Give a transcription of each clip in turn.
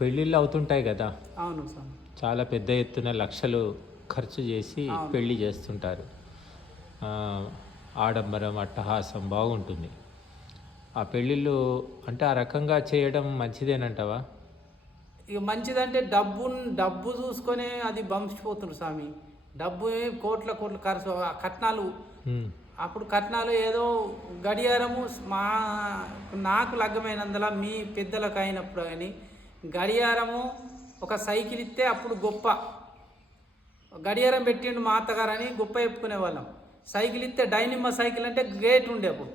పెళ్ళిళ్ళు అవుతుంటాయి కదా. అవును స్వామి చాలా పెద్ద ఎత్తున లక్షలు ఖర్చు చేసి. పెళ్ళి చేస్తుంటారు. ఆడంబరం అట్టహాసం బాగుంటుంది. ఆ పెళ్ళిళ్ళు అంటే ఆ రకంగా చేయడం మంచిదేనంటావా? ఇక మంచిదంటే డబ్బు డబ్బు చూసుకొని అది బంచిపోతున్నారు స్వామి. డబ్బు కోట్ల కోట్ల ఖర్చు ఆ కట్నాలు. అప్పుడు కట్నాలు ఏదో గడియారము మా నాకు లగ్గమైనందున మీ పెద్దలకు అయినప్పుడు కానీ గడియారము ఒక సైకిల్ ఇస్తే అప్పుడు గొప్ప. గడియారం పెట్టిండు మా అత్తగారని గొప్ప చెప్పుకునే వాళ్ళం. సైకిల్ ఇస్తే డైనిమ్మ సైకిల్ అంటే గ్రేట్ ఉండే అప్పుడు.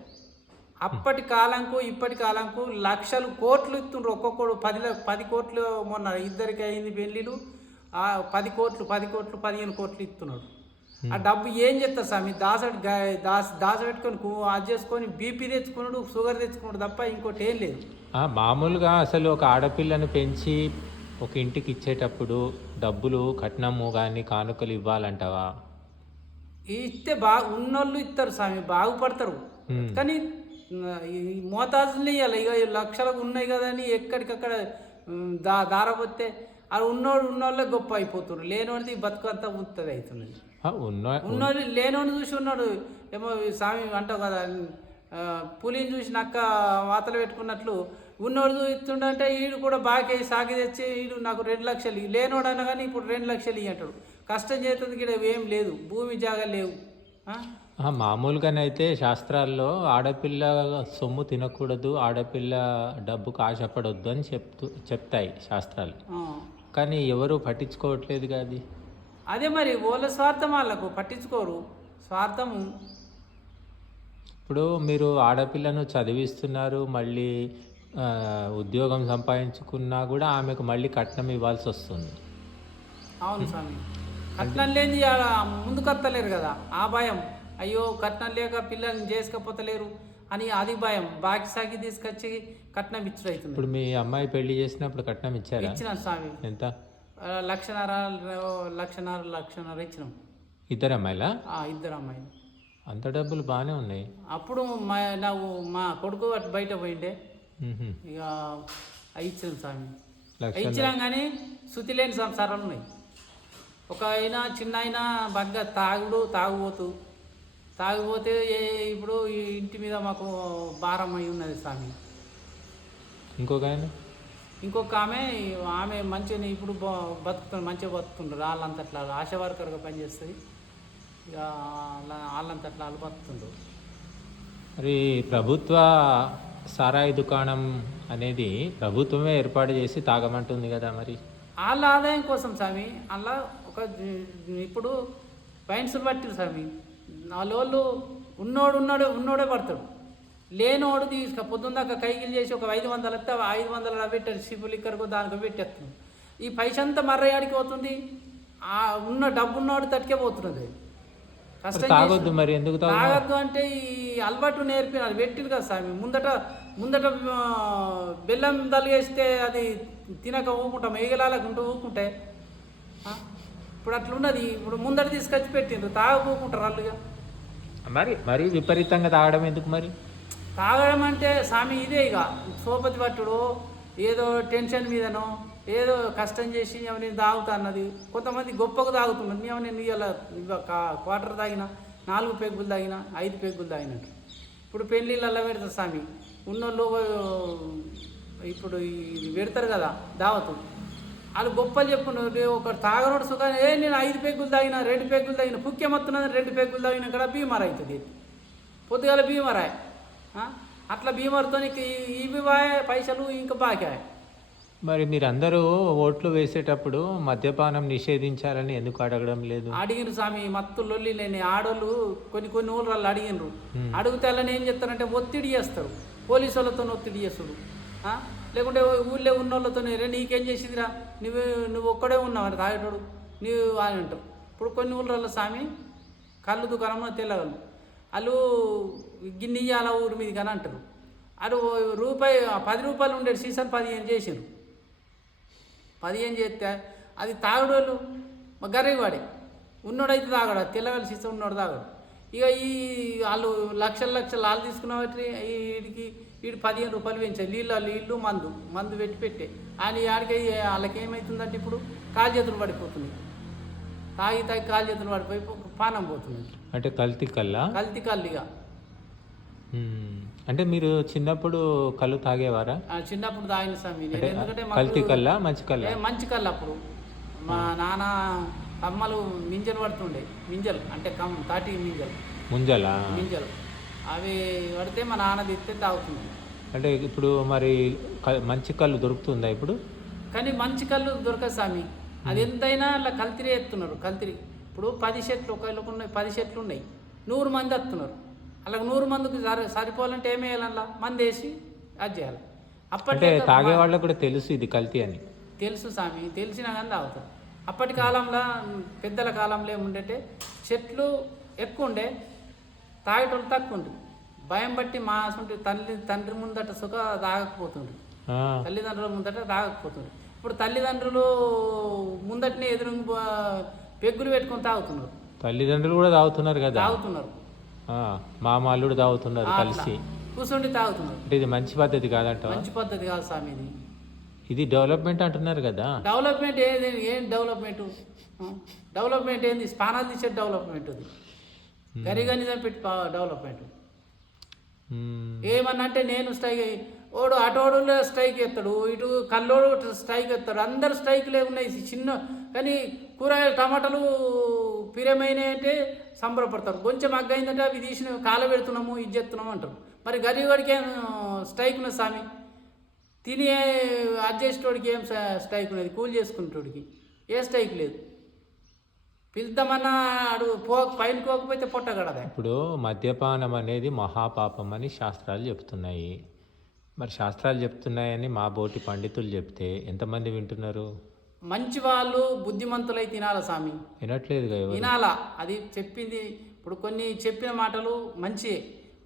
అప్పటి కాలంకు ఇప్పటి కాలంకు లక్షలు కోట్లు ఇస్తుండ్రు ఒక్కొక్కడు. పది పది కోట్లు మొన్న ఇద్దరికి అయింది పెళ్ళిళ్ళు. పది కోట్లు పది కోట్లు పదిహేను కోట్లు ఇస్తున్నాడు ఆ డబ్బు ఏం చేస్తారు స్వామి? దాసడి గా- దాస్ దాసపెట్టుకొని కు- అది చేసుకొని బీపీ తెచ్చుకున్నాడు షుగర్ తెచ్చుకున్నాడు తప్ప ఇంకోటి ఏం లేదు. మామూలుగా అసలు ఒక ఆడపిల్లను పెంచి ఒక ఇంటికి ఇచ్చేటప్పుడు డబ్బులు కట్నము కానీ కానుకలు ఇవ్వాలంటావా? ఇస్తే బాగా ఉన్నోళ్ళు ఇస్తారు స్వామి బాగుపడతారు. కానీ మోతాజులు ఇవ్వాలి ఇక లక్షలకు ఉన్నాయి కదా అని ఎక్కడికక్కడ దా దారపోతే అది ఉన్నోడు ఉన్నోళ్ళే గొప్ప అయిపోతున్నారు లేనోడిది బతుకంతా ముత్తది అవుతున్నది ఉన్నోడు లేనోడు చూసి ఉన్నాడు ఏమో స్వామి అంటావు కదా పులిని చూసి నక్క వాతలు పెట్టుకున్నట్లు ఉన్నోడు చూస్తుండంటే ఈడు కూడా బాగా సాగి తెచ్చి ఈడు నాకు రెండు లక్షలు. లేనోడు అన్నా కానీ ఇప్పుడు రెండు లక్షలు ఇయ్యి అంటాడు కష్టం చేస్తుంది ఇక్కడ ఏం లేదు భూమి జాగా లేవు? ఆ, మామూలుగానైతే శాస్త్రాల్లో ఆడపిల్ల సొమ్ము తినకూడదు ఆడపిల్ల డబ్బుకు ఆశపడొద్దు అని చెప్తూ చెప్తాయి శాస్త్రాలు. కానీ ఎవరు పట్టించుకోవట్లేదు అది. అదే మరి వాళ్ళ స్వార్థం వాళ్ళకు పట్టించుకోరు. స్వార్థము. ఇప్పుడు మీరు ఆడపిల్లను చదివిస్తున్నారు మళ్ళీ ఉద్యోగం సంపాదించుకున్నా కూడా ఆమెకు మళ్ళీ కట్నం ఇవ్వాల్సి వస్తుంది. అవును స్వామి. కట్నం లేని ముందుకు వస్తలేరు కదా ఆ భయం. అయ్యో కట్నం లేక పిల్లల్ని చేసుకపోతలేరు. అని అది భయం. బాకి సాకి తీసుకొచ్చి కట్నం ఇచ్చుడు అవుతుంది ఇప్పుడు మీ అమ్మాయి పెళ్ళి చేసినప్పుడు కట్నం ఇచ్చారా? ఇచ్చిన స్వామి. ఎంత? లక్షన్నర లక్షన్నర లక్షన్నర ఇచ్చినాం. ఇద్దరు అమ్మాయిలా? ఆ ఇద్దరు అమ్మాయిలు. అంత డబ్బులు బాగానే ఉన్నాయి. అప్పుడు మా నాకు మా కొడుకు అటు బయట పోయిండే. మ్మ్హ. ఇక అవి ఇచ్చినాం స్వామి. లక్ష ఇచ్చినాం కానీ శుతి లేని సంసారాలు ఉన్నాయి. ఒక అయినా చిన్న అయినా బాగా తాగుడు తాగుబోతు తాగుపోతే ఇప్పుడు ఈ ఇంటి మీద మాకు భారం అయి ఉన్నది స్వామి. ఇంకొక ఆయన? ఇంకొక ఆమె ఆమె మంచిగా ఇప్పుడు బ- బతుకుతుంది మంచిగా బతుకుతుండ్రు. వాళ్ళంతట్లా ఆశా వర్కర్గా పనిచేస్తుంది. ఇక వాళ్ళ- వాళ్ళంతట్లా వాళ్ళు బతుకుతుండ్రు. మరి ప్రభుత్వ సారాయి దుకాణం అనేది ప్రభుత్వమే ఏర్పాటు చేసి తాగమంటుంది కదా మరి? వాళ్ళ ఆదాయం కోసం స్వామి. అలా ఒక ఇప్పుడు పైన్సులు పట్టిరు స్వామి. వాళ్ళు ఉన్నోడు ఉన్నాడు ఉన్నోడే పడతాడు. లేనోడు తీసుక పొద్దున్నాక కైకిలు చేసి ఒక ఐదు వందలు వస్తే ఐదు వందలు పెట్టారు సిపులు ఇక్కడికో దానికి పెట్టేస్తున్నాం ఈ పైస అంతా మర్రయాడికి పోతుంది? ఆ ఉన్న డబ్బు ఉన్నోడు తట్టుకే పోతున్నది కష్టం తాగొద్దు మరి ఎందుకు తాగు తాగద్దు అంటే ఈ అలవాటు నేర్పిన అది పెట్టిరు కదా స్వామి. ముందట ముందట బెల్లం తలిగేస్తే అది తినక ఊకుంటాం ఏగలాలకుంటూ ఊకుంటే ఆ? ఇప్పుడు అట్లున్నది. ఇప్పుడు ముందట తీసుకొచ్చి పెట్టిండ్రు తాగపోకుంటారు అల్లుగా మరి మరి విపరీతంగా తాగడం ఎందుకు మరి? తాగడం అంటే స్వామి ఇదే ఇక. సోపతి పట్టుడు ఏదో టెన్షన్ మీదనో ఏదో కష్టం చేసి ఏమో నేను తాగుతా అన్నది. కొంతమంది గొప్పకు తాగుతున్నారు ఏమో నేను ఇవాళ క్వార్టర్ తాగిన నాలుగు పెగ్గులు తాగిన ఐదు పెగ్గులు తాగినట్టు. ఇప్పుడు పెళ్ళిళ్ళల్లో పెడతారు స్వామి ఉన్నోళ్ళు ఇప్పుడు ఇది పెడతారు కదా దావతు. వాళ్ళు గొప్పలు చెప్పుకున్నారు. ఒక తాగనోడు సుఖాన్ని ఏ నేను ఐదు పెగ్గులు తాగిన రెండు పెగ్గులు తాగిన పుక్కెమత్తున్నది రెండు పెగ్గులు తాగిన కూడా బీమార్ అవుతుంది. పొద్దుగాల బీమారాయ్? అట్లా బీమార్తో ఇవి బాయ్ పైసలు ఇంకా బాకాయ్ మరి మీరందరూ ఓట్లు వేసేటప్పుడు మద్యపానం నిషేధించాలని ఎందుకు అడగడం లేదు? అడిగిన స్వామి మత్తు లొల్లి లేని ఆడోళ్ళు కొన్ని కొన్ని ఊళ్ళల్లో అడిగినరు. అడిగితే వాళ్ళని ఏం చేస్తారంటే ఒత్తిడి చేస్తారు. పోలీసు వాళ్ళతో ఒత్తిడి చేస్తాడు ఆ? లేకుంటే ఊళ్ళో ఉన్న వాళ్ళతో రే నీకేం చేసిందిరా? నువ్వు నువ్వు ఒక్కడే ఉన్నావు అని తాగేటోడు నువ్వు అని అంటావు. ఇప్పుడు కొన్ని ఊళ్ళల్లో స్వామి కళ్ళు దుకాణంలో తెల్లగలు వాళ్ళు గిన్నె ఇయ్యాల ఊరి మీద కానీ అంటారు. అటు రూపాయి పది రూపాయలు ఉండేది సీసన్ పదిహేను చేసారు పదిహేను చేస్తే అది తాగుడోళ్ళు గర్రెవాడే. ఉన్నోడైతే తాగడు అది తెల్లగలి సీసం ఉన్నోడు తాగడు. ఇక ఈ వాళ్ళు లక్షల లక్షలు వాళ్ళు తీసుకున్న వీటికి వీడికి వీడు పదిహేను రూపాయలు పెంచాయి నీళ్ళు నీళ్ళు మందు. మందు పెట్టి పెట్టే. అని ఆడికి వాళ్ళకి ఏమవుతుందంటే ఇప్పుడు కాలు చేతులు పడిపోతుంది తాగి తాగి కాలు చేతులు పడిపోయి పానం పోతుంది. అంటే కల్తీ కల్లా? కల్తీ కల్లిగా. అంటే మీరు చిన్నప్పుడు కళ్ళు తాగేవారా? చిన్నప్పుడు తాగిన స్వామి. ఎందుకంటే కల్తీ కల్లా మంచి కల్లా? ఏ మంచి కళ్ళు అప్పుడు. మా నాన్న కమ్మలు మింజలు పడుతుండే. మింజలు. అంటే కమ్ తాటి మింజలు. ముంజలా? మింజలు. అవి పడితే మా నాన్న తెస్తే తాగుతుంది. అంటే ఇప్పుడు మరి మంచి కళ్ళు దొరుకుతుందా ఇప్పుడు? కానీ మంచి కళ్ళు దొరకదు స్వామి. అది ఎంతైనా అలా కల్తీరే ఎత్తున్నారు కల్తీ ఇప్పుడు పది చెట్లు ఒకళ్ళకు ఉన్నాయి పది చెట్లు ఉన్నాయి. నూరు మంది వస్తున్నారు. అలా నూరు మందికి సరి సరిపోవాలంటే ఏం వేయాలన్నా మంది వేసి అది చేయాలి. అంటే అప్పట్లో తాగే వాళ్ళకు కూడా తెలుసు ఇది కల్తీ అని. తెలుసు స్వామి. తెలిసినా కానీ తాగుతారు. అప్పటి కాలంలో పెద్దల కాలంలో ఏముండంటే చెట్లు ఎక్కువ ఉండే. తాగేటోళ్ళు తక్కువ ఉండు భయం బట్టి మా అసలు తల్లి తండ్రి ముందట సుఖ తాగకపోతుండ్రు తల్లిదండ్రుల ముందట తాగకపోతుండ్రు ఇప్పుడు తల్లిదండ్రులు ముందటనే ఎదురు పెగ్గులు పెట్టుకొని తాగుతున్నారు. తల్లిదండ్రులు కూడా తాగుతున్నారు కదా? తాగుతున్నారు. మామ అల్లుడు తాగుతున్నారు. కలిసి. కూర్చుండి తాగుతున్నారు. అంటే ఇది మంచి పద్ధతి కాదంట మంచి పద్ధతి కాదు స్వామి ఇది. ఇది డెవలప్మెంట్ అంటున్నారు కదా? డెవలప్మెంట్ ఏది? ఏం డెవలప్మెంట్? డెవలప్మెంట్ ఏంది? స్పానాలు తీసే డెవలప్మెంట్ అది. గరిగనిజం పెట్టి డెవలప్మెంట్ మ్మ్. ఏమన్నా అంటే నేను స్ట్రైక్ ఓడు అటోడు స్ట్రైక్ ఎత్తాడు ఇటు కల్లోడు స్ట్రైక్ ఎత్తాడు అందరు స్ట్రైక్లే ఉన్నాయి చిన్న కానీ కూరగాయలు టమాటాలు పిరమైన అంటే సంబరపడతారు. కొంచెం అగ్గైందంటే అవి తీసిన కాల పెడుతున్నాము ఇది చేస్తున్నాము అంటారు. మరి గరీవాడికి ఏం స్ట్రైక్ ఉన్నది స్వామి తిని అడ్జస్టోడికి ఏం స్ట్రైక్ ఉన్నది? కూలి చేసుకునేటోడికి ఏ స్ట్రైక్ లేదు. పిలుద్దామన్నా అడు పో పైన పోకపోతే పొట్టగడదా ఇప్పుడు మద్యపానం అనేది మహాపాపం అని శాస్త్రాలు చెప్తున్నాయి. మరి శాస్త్రాలు చెప్తున్నాయని మా బోటి పండితులు చెప్తే ఎంతమంది వింటున్నారు? మంచి వాళ్ళు బుద్ధిమంతులై తినాల స్వామి వినట్లేదు కదా ఎవరు? వినాలా? అది చెప్పింది. ఇప్పుడు కొన్ని చెప్పిన మాటలు మంచి.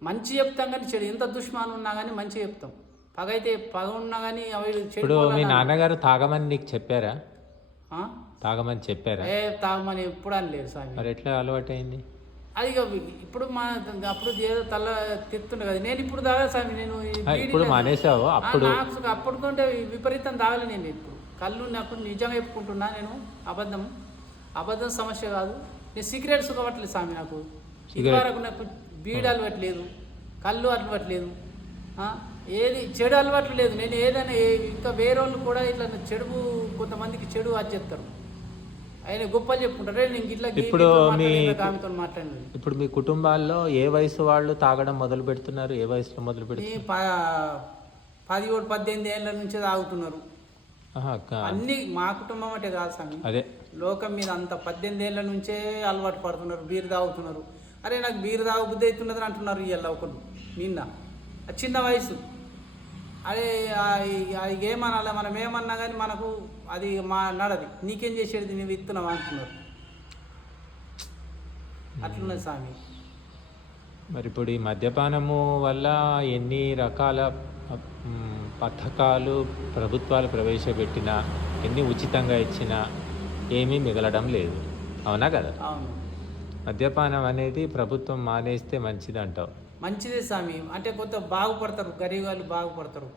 మంచి చెప్తాం కానీ చెడు. ఎంత దుష్మానం ఉన్నా కానీ మంచి చెప్తాం. పగ అయితే పగ ఉన్నా కానీ అవి చెడు ఇప్పుడు మీ నాన్నగారు తాగమని నీకు చెప్పారా? ఆ? తాగమని చెప్పారా? ఏ తాగమని ఎప్పుడు అనలేదు స్వామి. మరి ఎట్లా అలవాటైంది? అది ఇక ఇప్పుడు మా అప్పుడు ఏదో తల తెత్తుండే కదా. నేను ఇప్పుడు తాగా స్వామి నేను ఈ ఆ, బీడీ ఇప్పుడు లేదు. మానేసావు? ఆ, అప్పుడు నాకు అప్పటికంటే విపరీతం తాగలే నేను ఇప్పుడు. కళ్ళు నాకు నిజంగా చెప్పుకుంటున్నా నేను అబద్ధం. అబద్ధం సమస్య కాదు. నేను సిగరెట్స్ అవ్వట్లేదు స్వామి నాకు. వరకు నాకు బీడి అలవట్లేదు కళ్ళు అలవట్లేదు ఆ, ఏది చెడు అలవాట్లు లేదు. నేను ఏదైనా ఏ- ఇంకా వేరే వాళ్ళు కూడా ఇట్లా చెడు కొంతమందికి చెడు అది చెప్తారు. ఆయన గొప్పలు చెప్పుకుంటారు. "రే, నేను ఇట్లా ఇప్పుడు మీ- మాట్లాడినది. ఇప్పుడు మీ కుటుంబాల్లో ఏ వయసు వాళ్ళు తాగడం మొదలు పెడుతున్నారు? ఏ వయసులో మొదలు పెడుతున్నారు? ప- పదిహేడు పద్దెనిమిది ఏళ్ళ నుంచే తాగుతున్నారు. అన్ని మా కుటుంబం అంటే కాదు స్వామి అదే. లోకం మీద అంత పద్దెనిమిది ఏళ్ళ నుంచే అలవాటు పడుతున్నారు బీరు తాగుతున్నారు. అరే నాకు బీరు తాగు బుద్ధి అవుతున్నది అంటున్నారు ఇవాళ ఒకరు నిన్న. చిన్న వయసు. ఈ- ఆ ఏమనాలి? మనం ఏమన్నా కానీ మనకు అది మా నడది. నీకేం చేసేది? నువ్వు ఇస్తున్నావు అంటున్నారు. అట్లున్నది స్వామి. మరి ఇప్పుడు ఈ మద్యపానము వల్ల ఎన్ని రకాల పథకాలు ప్రభుత్వాలు ప్రవేశపెట్టినా ఎన్ని ఉచితంగా ఇచ్చినా ఏమీ మిగలడం లేదు. అవునా కదా? అవును. మద్యపానం అనేది ప్రభుత్వం మానేస్తే మంచిది అంటావు మంచిదే స్వామి. అంటే కొంత బాగుపడతారు గరీబ్ వాళ్ళు బాగుపడతారు.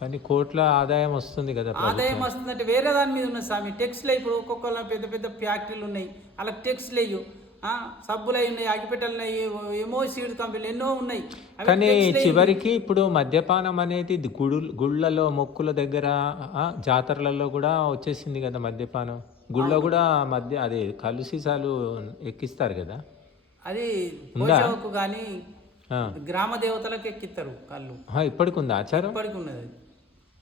కానీ కోట్ల ఆదాయం వస్తుంది కదా ఆదాయం ప్రభుత్వం వస్తుందంటే వేరే దాని మీద ఉన్న స్వామి. టెక్స్లు ఇప్పుడు ఒక్కొక్కళ్ళ పెద్ద పెద్ద ఫ్యాక్టరీలు ఉన్నాయి. అలా టెక్స్లు అయ్యి సబ్బులు అయి ఉన్నాయి అగిపెట్టెలు ఉన్నాయి ఏమో సీడ్ కంపెనీలు ఎన్నో ఉన్నాయి. కానీ చివరికి ఇప్పుడు మద్యపానం అనేది గుడు గుళ్ళలో మొక్కుల దగ్గర జాతరలలో కూడా వచ్చేసింది కదా మద్యపానం. గుళ్ళో కూడా మద్య అదే కళ్ళు సీసాలు ఎక్కిస్తారు కదా. అది కానీ. గ్రామ దేవతలకు ఎక్కిస్తారు కళ్ళు. ఇప్పటికి ఉందా ఆచారం? ఇప్పటికి ఉన్నది.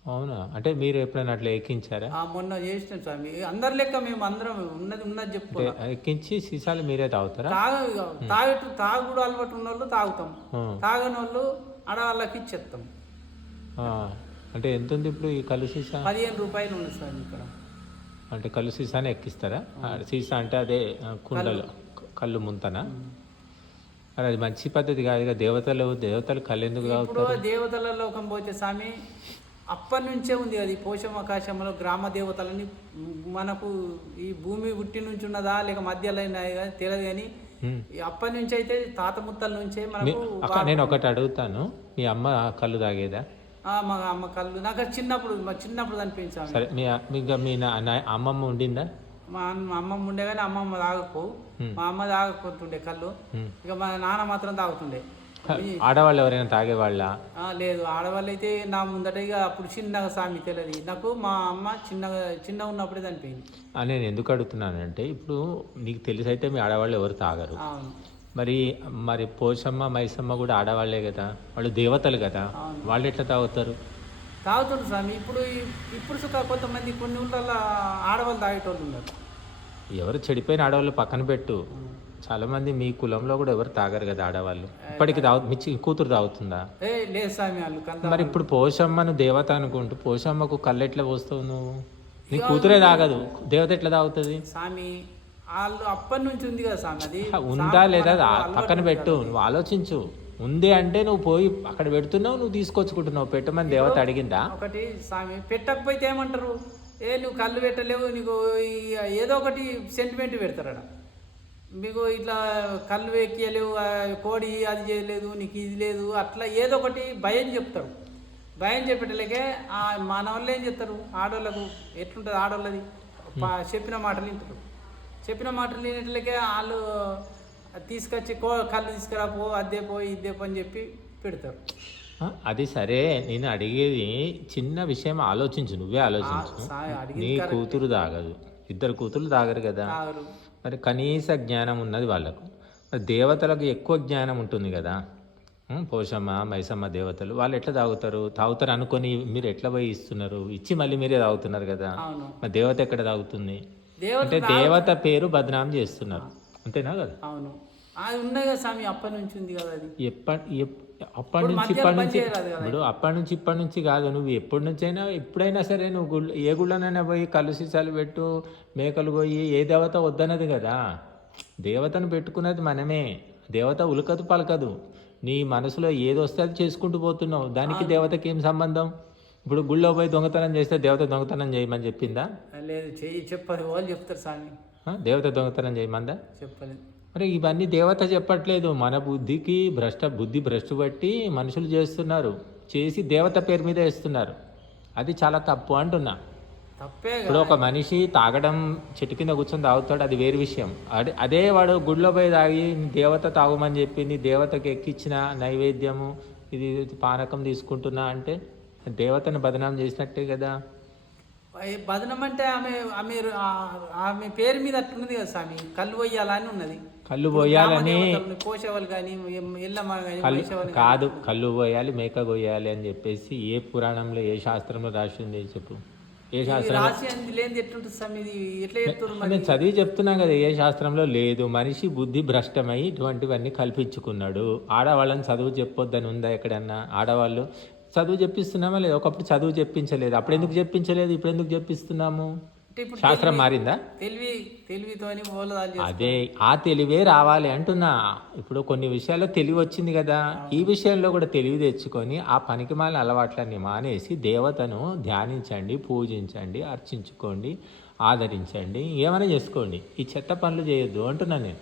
అవునా? అంటే మీరు ఎప్పుడైనా అట్లా ఎక్కించారా? మొన్న చేసినాం స్వామి. అందరి లెక్క మేము అందరం ఉన్నది ఉన్నది చెప్పుకున్నాం. ఎక్కించి సీసాలు మీరే తాగుతారా? తాగ తాగటు తాగుడు అలవాటు ఉన్న వాళ్ళు తాగుతాం. తాగని వాళ్ళు ఆడవాళ్ళకి ఇచ్చేస్తాం. అంటే ఎంత ఉంది ఇప్పుడు ఈ కళ్ళు సీసా? పదిహేను రూపాయలు ఉంది స్వామి ఇక్కడ. అంటే కళ్ళు సీసానే ఎక్కిస్తారా? సీసా అంటే అదే కుండలో కళ్ళు. ముంతనా? మరి అది మంచి పద్ధతి కాదు. ఇక దేవతలు దేవతలు కళ్ళు ఎందుకు ఇప్పుడు తాగుతారు దేవతల లోకం పోతే స్వామి అప్పటి నుంచే ఉంది అది. పోషమాకాశంలో గ్రామ దేవతలని మనకు ఈ భూమి పుట్టి నుంచి ఉన్నదా లేక మధ్యలో అయినా కానీ తెలియదు కానీ అప్పటి నుంచి అయితే తాత ముత్తల నుంచే మనకు నేను ఒకటి అడుగుతాను. మీ అమ్మ కళ్ళు తాగేదా? మా అమ్మ కళ్ళు నాకు చిన్నప్పుడు మా చిన్నప్పుడు కనిపించాము సరే మీ మీ అమ్మమ్మ ఉండిందా? మా అమ్మమ్మ ఉండే కానీ అమ్మమ్మ తాగకు. మా అమ్మ తాగకపోతుండే కళ్ళు. ఇక మా నాన్న మాత్రం తాగుతుండే. ఆడవాళ్ళు ఎవరైనా తాగేవాళ్ళ? లేదు. ఆడవాళ్ళు అయితే నా ముందట ఇక అప్పుడు చిన్నగా సామి తెలియదు నాకు మా అమ్మ చిన్నగా చిన్నగా ఉన్నప్పుడే చనిపోయింది. నేను ఎందుకు అడుగుతున్నానంటే ఇప్పుడు నీకు తెలిసి అయితే మీ ఆడవాళ్ళు ఎవరు తాగరు. మరి మరి పోషమ్మ మైసమ్మ కూడా ఆడవాళ్ళే కదా. వాళ్ళు దేవతలు కదా. వాళ్ళు ఎట్లా తాగుతారు? తాగుతుండ్రు స్వామి. ఇప్పుడు ఇప్పుడు కొంతమంది కొన్ని ఊళ్ళల్లో ఆడవాళ్ళు తాగేటోళ్ళు ఉన్నారు. ఎవరు చెడిపోయిన ఆడవాళ్ళు పక్కన పెట్టు. చాలా మంది మీ కులంలో కూడా ఎవరు తాగరు కదా ఆడవాళ్ళు. ఇప్పటికి తాగు మీ కూతురు తాగుతుందా? మరి ఇప్పుడు పోషమ్మను దేవత అనుకుంటూ పోషమ్మకు కళ్ళు ఎట్లా పోస్తావు నువ్వు? నీ కూతురే తాగదు. దేవత ఎట్లా తాగుతుంది? స్వామి వాళ్ళు అప్పటి నుంచి ఉంది కదా స్వామి అది ఆ, ఉందా లేదా? పక్కన పెట్టు నువ్వు ఆలోచించు. ఉంది అంటే నువ్వు పోయి అక్కడ పెడుతున్నావు నువ్వు తీసుకొచ్చుకుంటున్నావు. పెట్టమని దేవత అడిగిందా? ఒకటి స్వామి పెట్టకపోతే ఏమంటారు? ఏ నువ్వు కళ్ళు పెట్టలేవు నీకు ఏదో ఒకటి సెంటిమెంట్ పెడతారట. మీకు ఇట్లా కళ్ళు ఎక్కియలేవు కోడి అది చేయలేదు నీకు ఇది లేదు అట్లా ఏదో ఒకటి భయం చెప్తారు. భయం చెప్పేటలేకే మన వాళ్ళు ఏం చెప్తారు? ఆడవాళ్ళకు ఎట్లుంటుంది ఆడవాళ్ళది చెప్పిన మాటలు వింటారు. చెప్పిన మాటలు వినేట్లకే వాళ్ళు తీసుకొచ్చి కో కళ్ళు తీసుకురాపో అదే పో ఇదే పో అని చెప్పి పెడతారు. అది సరే నేను అడిగేది చిన్న విషయం ఆలోచించు నువ్వే ఆలోచించు. నీ కూతురు తాగదు ఇద్దరు కూతురు తాగరు కదా. మరి కనీస జ్ఞానం ఉన్నది వాళ్ళకు. మరి దేవతలకు ఎక్కువ జ్ఞానం ఉంటుంది కదా. పోషమ్మ మైసమ్మ దేవతలు వాళ్ళు ఎట్లా తాగుతారు? తాగుతారు అనుకొని మీరు ఎట్లా పోయి ఇస్తున్నారు? ఇచ్చి మళ్ళీ మీరే తాగుతున్నారు కదా. మరి దేవత ఎక్కడ తాగుతుంది? అంటే దేవత పేరు బదనాం చేస్తున్నారు. అంతేనా కదా? అవును. ఉన్నాయి కదా స్వామి అప్పటి నుంచి ఉంది కదా అది. ఎప్పటి అప్పటి నుంచి ఇప్పటి నుంచి. ఇప్పుడు అప్పటి నుంచి ఇప్పటి నుంచి కాదు. నువ్వు ఎప్పటి నుంచైనా ఎప్పుడైనా సరే నువ్వు గుళ్ళ ఏ గుళ్ళనైనా పోయి కళ్ళు సీసాలు పెట్టు మేకలు పోయి ఏ దేవత వద్దన్నది కదా. దేవతను పెట్టుకున్నది మనమే. దేవత ఉలకదు పలకదు. నీ మనసులో ఏది వస్తే అది చేసుకుంటూ పోతున్నావు. దానికి దేవతకి ఏం సంబంధం? ఇప్పుడు గుళ్ళో పోయి దొంగతనం చేస్తే దేవత దొంగతనం చేయమని చెప్పిందా? లేదు చెయ్యి చెప్పరు వాళ్ళు చెప్తారు స్వామి? దేవత దొంగతనం చేయమందా? చెప్పలేదు. మరి ఇవన్నీ దేవత చెప్పట్లేదు. మన బుద్ధికి భ్రష్ట బుద్ధి భ్రష్టు బట్టి మనుషులు చేస్తున్నారు. చేసి దేవత పేరు మీద వేస్తున్నారు. అది చాలా తప్పు అంటున్నా. తప్పే ఇప్పుడు ఒక మనిషి తాగడం చెట్టు కింద కూర్చొని తాగుతాడు అది వేరు విషయం. అదే అదే వాడు గుడిలో పోయి తాగి దేవత తాగమని చెప్పింది దేవతకి ఎక్కిచ్చిన నైవేద్యము ఇది పానకం తీసుకుంటున్నా అంటే దేవతను బదనాం చేసినట్టే కదా. బదనం అంటే ఆమె ఆమె ఆమె పేరు మీద అట్లున్నది కదా స్వామి. కళ్ళు పోయాలని ఉన్నది. కళ్ళు పోయాలని కోసేవాళ్ళు కానీ ఎల్లమ్మ కానీ కాదు కళ్ళు పోయాలి మేక కొయ్యాలి అని చెప్పేసి ఏ పురాణంలో ఏ శాస్త్రంలో రాసింది చెప్పు? ఏ శాస్త్రం నేను చదివి చెప్తున్నాం కదా ఏ శాస్త్రంలో లేదు. మనిషి బుద్ధి భ్రష్టమై ఇటువంటివన్నీ కల్పించుకున్నాడు. ఆడవాళ్ళని చదువు చెప్పొద్దని ఉందా ఎక్కడన్నా? ఆడవాళ్ళు చదువు చెప్పిస్తున్నామా లేదు? ఒకప్పుడు చదువు చెప్పించలేదు. అప్పుడు ఎందుకు చెప్పించలేదు? ఇప్పుడు ఎందుకు చెప్పిస్తున్నాము? శాస్త్రం మారిందా? తెలివి తెలివితోని అదే ఆ తెలివే రావాలి అంటున్నా. ఇప్పుడు కొన్ని విషయాల్లో తెలివి వచ్చింది కదా. ఈ విషయంలో కూడా తెలివి తెచ్చుకొని ఆ పనికిమాలిన అలవాట్లన్నీ మానేసి దేవతను ధ్యానించండి పూజించండి అర్చించుకోండి ఆదరించండి ఏమైనా చేసుకోండి. ఈ చెత్త పనులు చేయొద్దు అంటున్నా నేను.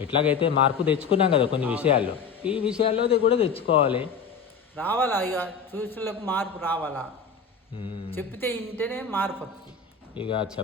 ఎట్లాగైతే మార్పు తెచ్చుకున్నాం కదా కొన్ని విషయాల్లో. ఈ విషయాల్లో కూడా తెచ్చుకోవాలి. రావాలా? ఇక చూసులకు మార్పు రావాలా? చెప్తే ఇంటేనే మార్పు వస్తుంది. ఇక